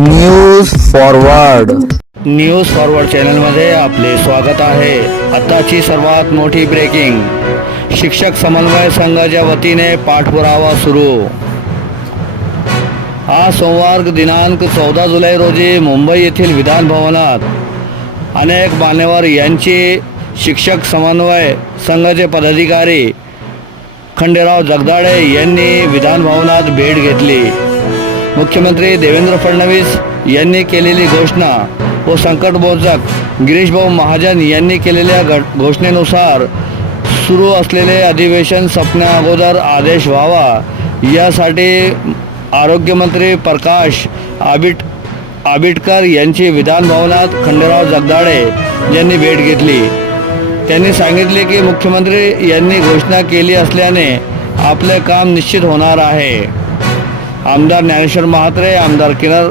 News forward news forward चॅनलमध्ये आपले स्वागत आहे. आताची सर्वात मोठी ब्रेकिंग शिक्षक समन्वय संघाच्या वतीने पाठपुरावा सुरू. आज सोमवार दिनांक चौदा जुलै रोजी मुंबई येथील विधान भवनात अनेक मान्यवर यांची शिक्षक समन्वय संघाचे पदाधिकारी खंडेराव जगदाळे यांनी विधान भवनात भेट घेतली. मुख्यमंत्री देवेंद्र फडणवीस यांनी केलेली घोषणा व संकटमोचक गिरीशभाऊ महाजन यांनी केलेल्या घोषणेनुसार सुरू असलेले अधिवेशन संपण्या अगोदर आदेश व्हावा. यासाठी आरोग्यमंत्री प्रकाश आबिट आबिटकर यांची विधान भवनात खंडेराव जगदाळे यांनी भेट घेतली. त्यांनी सांगितले की मुख्यमंत्री यांनी घोषणा केली असल्याने आपले काम निश्चित होणार आहे. आमदार ज्ञानेश्वर महात्रे आमदार किरण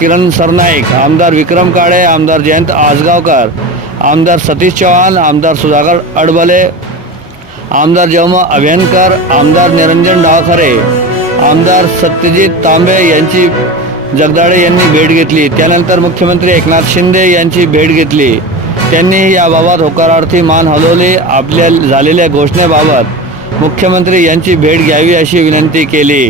किरण सरनाईक आमदार विक्रम काळे आमदार जयंत आसगावकर आमदार सतीश चव्हाण आमदार सुधाकर अडबले आमदार जयमा अभ्यंकर आमदार निरंजन डावखरे आमदार सत्यजित तांबे यांची जगदाळे यांनी भेट घेतली. त्यानंतर मुख्यमंत्री एकनाथ शिंदे यांची भेट घेतली. त्यांनी याबाबत होकारार्थी मान हलवली. आपल्या झालेल्या घोषणेबाबत मुख्यमंत्री यांची भेट घ्यावी अशी विनंती केली.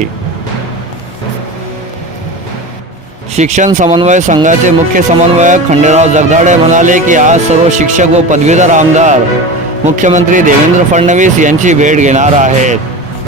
शिक्षण समन्वय संघाचे मुख्य समन्वयक खंडेराव जगदाडे म्हणाले की आज सर्व शिक्षक व पदवीधर आमदार मुख्यमंत्री देवेंद्र फडणवीस यांची भेट घेणार आहेत.